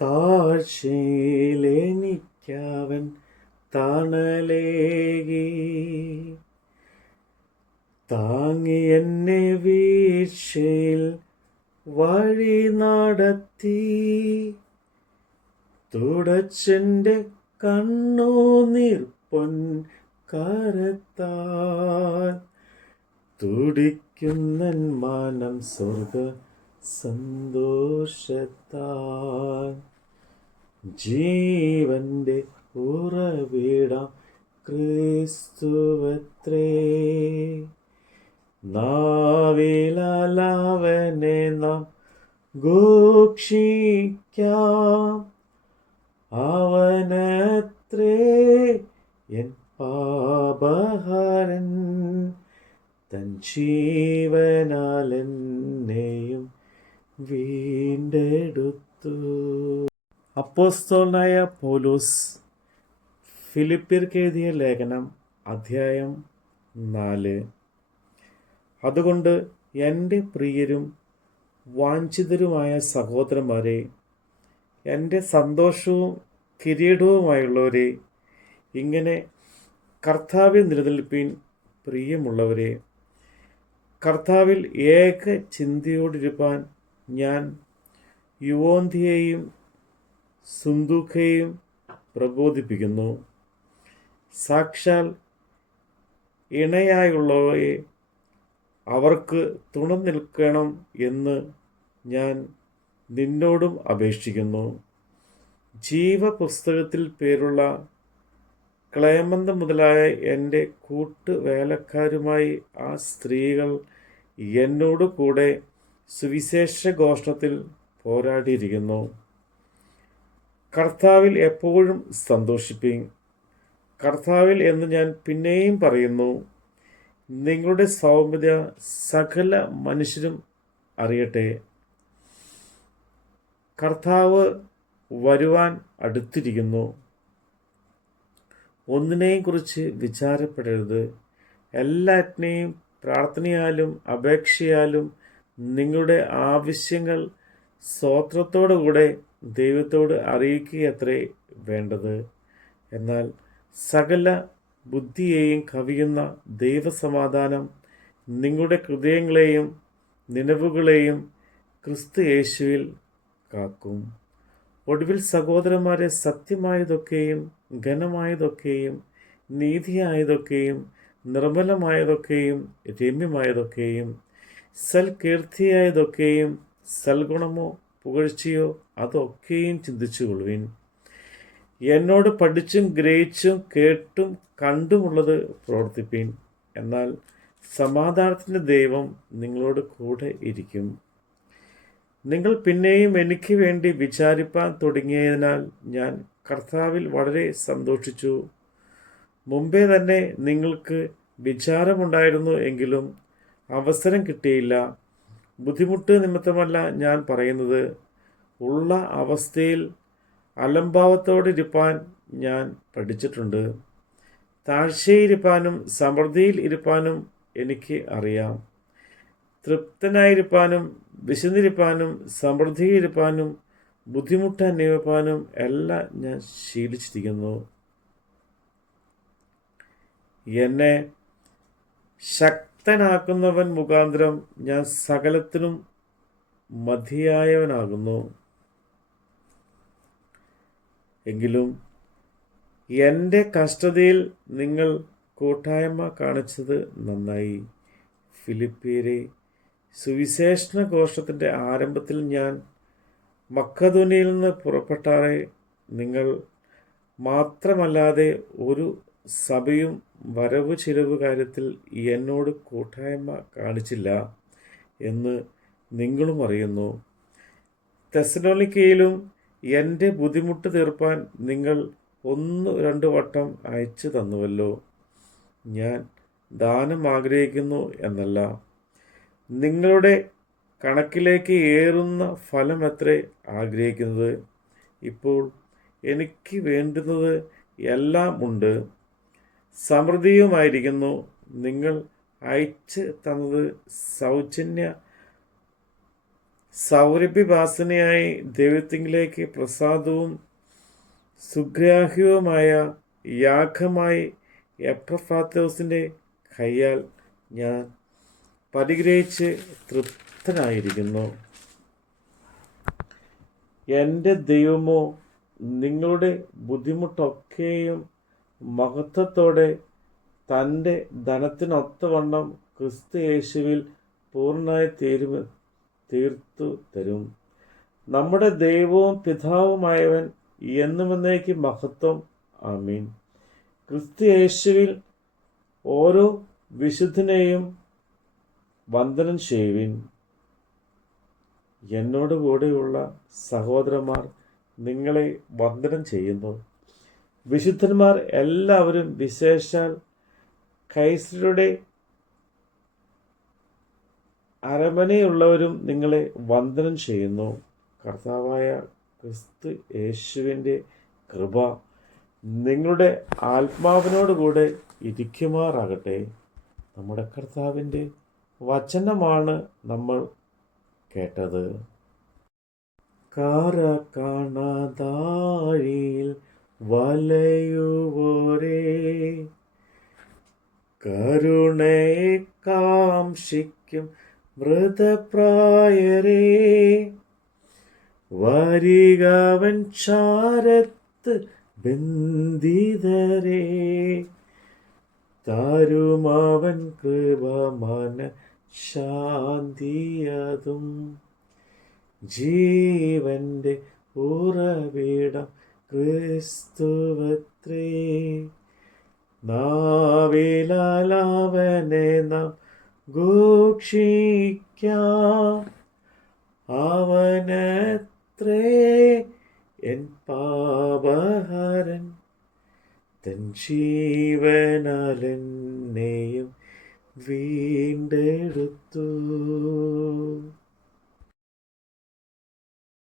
താഴ്ചയിലെനിക്കവൻ തണലേകി. താങ്ങി എന്നെ വീഴ്ചയിൽ വഴി നടത്തി. തുടച്ചെന്റെ കണ്ണുനീർ പൊൻ കരത്താൽ. തുടിക്കുന്നൻ മാനം സ്വർഗ സന്തോഷത്താൽ ജീവന്റെ ഉറവിടം ക്രിസ്തുവത്രേ. നാവിലാവനെ നാം ഘോഷിക്കാം അവനത്രേ എൻ പാപഹരൻ തൻ ജീവനാൽ എന്നെയും വീണ്ടെടുത്തു. അപ്പോസ്തോനായ പോലൂസ് ഫിലിപ്പിയർക്ക് എഴുതിയ ലേഖനം അധ്യായം നാല്. അതുകൊണ്ട് എന്റെ പ്രിയരും വാഞ്ചിതരുമായ സഹോദരന്മാരെ എന്റെ സന്തോഷവും കിരീടവുമായുള്ളവരെ ഇങ്ങനെ കർത്താവിൽ നിലനിൽപ്പീൻ പ്രിയമുള്ളവരെ കർത്താവിൽ ഏക ചിന്തയോടിരുപ്പാൻ ഞാൻ യുവോന്തിയെയും സുന്ദുഖയെയും പ്രബോധിപ്പിക്കുന്നു. സാക്ഷാൽ ഇണയായുള്ളവയെ അവർക്ക് തുണ നിൽക്കണം എന്ന് ഞാൻ നിന്നോടും അപേക്ഷിക്കുന്നു. ജീവപുസ്തകത്തിൽ പേരുള്ള ക്ലേമന്ത മുതലായ എന്റെ കൂട്ടുവേലക്കാരുമായി ആ സ്ത്രീകൾ എന്നോട് കൂടെ സുവിശേഷ ഘോഷണത്തിൽ പോരാടിയിരിക്കുന്നു. കർത്താവിൽ എപ്പോഴും സന്തോഷിപ്പിൻ. കർത്താവിൽ എന്ന് ഞാൻ പിന്നെയും പറയുന്നു നിങ്ങളുടെ സൗമ്യത സകല മനുഷ്യരും അറിയട്ടെ. കർത്താവ് വരുവാൻ അടുത്തിരിക്കുന്നു. ഒന്നിനെയും കുറിച്ച് വിചാരപ്പെടരുത്. എല്ലാറ്റിനെയും പ്രാർത്ഥനയാലും അപേക്ഷയാലും നിങ്ങളുടെ ആവശ്യങ്ങൾ സ്വോത്രത്തോടുകൂടെ ദൈവത്തോട് അറിയിക്കുകയത്രേ വേണ്ടത്. എന്നാൽ സകല ബുദ്ധിയെയും കവിയുന്ന ദൈവസമാധാനം നിങ്ങളുടെ ഹൃദയങ്ങളെയും നിലവുകളെയും ക്രിസ്തു യേശുവിൽ കാക്കും. ഒടുവിൽ സഹോദരന്മാരെ സത്യമായതൊക്കെയും ഘനമായതൊക്കെയും നീതിയായതൊക്കെയും നിർമ്മലമായതൊക്കെയും രമ്യമായതൊക്കെയും സൽകീർത്തിയായതൊക്കെയും സൽഗുണമോ പുകഴ്ചയോ അതൊക്കെയും ചിന്തിച്ചു കൊള്ളുവിൻ എന്നോട് പഠിച്ചും ഗ്രഹിച്ചും കേട്ടും കണ്ടുമുള്ളത് പ്രവർത്തിപ്പീൻ. എന്നാൽ സമാധാനത്തിന്റെ ദൈവം നിങ്ങളോട് കൂടെ ഇരിക്കും. നിങ്ങൾ പിന്നെയും എനിക്ക് വേണ്ടി വിചാരിപ്പാൻ തുടങ്ങിയതിനാൽ ഞാൻ കർത്താവിൽ വളരെ സന്തോഷിച്ചു. മുമ്പേ തന്നെ നിങ്ങൾക്ക് വിചാരമുണ്ടായിരുന്നു എങ്കിലും അവസരം കിട്ടിയില്ല. ബുദ്ധിമുട്ട് നിമിത്തമല്ല ഞാൻ പറയുന്നത്. ഉള്ള അവസ്ഥയിൽ അലംഭാവത്തോടിരിപ്പാൻ ഞാൻ പഠിച്ചിട്ടുണ്ട്. താഴ്ചയിരിപ്പാനും സമൃദ്ധിയിൽ ഇരുപ്പാനും എനിക്ക് അറിയാം. തൃപ്തനായിരിക്കാനും വിശന്നിരിപ്പാനും സമൃദ്ധിയിരിപ്പാനും ബുദ്ധിമുട്ട് അന്വേഷിപ്പാനും എല്ലാം ഞാൻ ശീലിച്ചിരിക്കുന്നു. എന്നെ ശക്തനാക്കുന്നവൻ മുഖാന്തരം ഞാൻ സകലത്തിനും മതിയായവനാകുന്നു. എങ്കിലും എന്റെ കഷ്ടതയിൽ നിങ്ങൾ കൂട്ടായ്മ കാണിച്ചത് നന്നായി. ഫിലിപ്പീരെ സുവിശേഷണ ഘോഷത്തിന്റെ ആരംഭത്തിൽ ഞാൻ മക്കധുനിയിൽ നിന്ന് പുറപ്പെട്ടാറെ നിങ്ങൾ മാത്രമല്ലാതെ ഒരു സഭയും വരവ് ചിലവ് കാര്യത്തിൽ എന്നോട് കൂട്ടായ്മ കാണിച്ചില്ല എന്ന് നിങ്ങളും അറിയുന്നു. തെസനോലിക്കയിലും എന്റെ ബുദ്ധിമുട്ട് തീർപ്പാൻ നിങ്ങൾ ഒന്ന് രണ്ട് വട്ടം അയച്ചു തന്നുവല്ലോ. ഞാൻ ദാനം ആഗ്രഹിക്കുന്നു എന്നല്ല. നിങ്ങളുടെ കണക്കിലേക്ക് ഏറുന്ന ഫലം എത്ര ആഗ്രഹിക്കുന്നത്? ഇപ്പോൾ എനിക്ക് വേണ്ടുന്നത് എല്ലാം ഉണ്ട്. സമൃദ്ധിയുമായിരിക്കുന്നു. നിങ്ങൾ അയച്ച് തന്നത് സൗജന്യ സൗരഭ്യവാസനയായി ദൈവത്തിങ്കിലേക്ക് പ്രസാദവും സുഗ്രാഹ്യവുമായ യാഗമായി എപ്രഫാത്തോസിന്റെ കയ്യാൽ ഞാൻ പരിഗ്രഹിച്ച് തൃപ്തനായിരിക്കുന്നു. എന്റെ ദൈവമോ നിങ്ങളുടെ ബുദ്ധിമുട്ടൊക്കെയും മഹത്വത്തോടെ തന്റെ ധനത്തിനൊത്തവണ്ണം ക്രിസ്തു യേശുവിൽ പൂർണമായി തീരുമ തീർത്തു തരും. നമ്മുടെ ദൈവവും പിതാവുമായവൻ എന്നുമെന്നേക്ക് മഹത്വം. ആമീൻ. ക്രിസ്തു യേശുവിൽ ഓരോ വിശുദ്ധനെയും വന്ദനം ചെയ്യുവിൻ. എന്നോട് കൂടെയുള്ള സഹോദരന്മാർ നിങ്ങളെ വന്ദനം ചെയ്യുന്നു. വിശുദ്ധന്മാർ എല്ലാവരും വിശേഷാൽ കൈസരുടെ അരമനയുള്ളവരും നിങ്ങളെ വന്ദനം ചെയ്യുന്നു. കർത്താവായ ക്രിസ്തു യേശുവിന്റെ കൃപ നിങ്ങളുടെ ആത്മാവിനോടുകൂടെ ഇരിക്കുമാറാകട്ടെ. നമ്മുടെ കർത്താവിന്റെ വചനമാണ് നമ്മൾ കേട്ടത്. കാര കാണാതാഴിയിൽ വലയുവോരേ കരുണയെ കാംക്ഷിക്കും മൃതപ്രായരേ. വരികവൻ ചാരത്ത് ബന്ധിതരേ താരുമാവൻ കൃപമന ശാന്തിയതും ജീവന്റെ ഉറവിടം ക്രിസ്തുവത്രേ നാവിലാവനെ നാം ഘോഷിക്കാം അവനത്രേ എൻ പാപഹരൻ തൻ ജീവനാലെന്നെയും വീണ്ടെടുത്തു.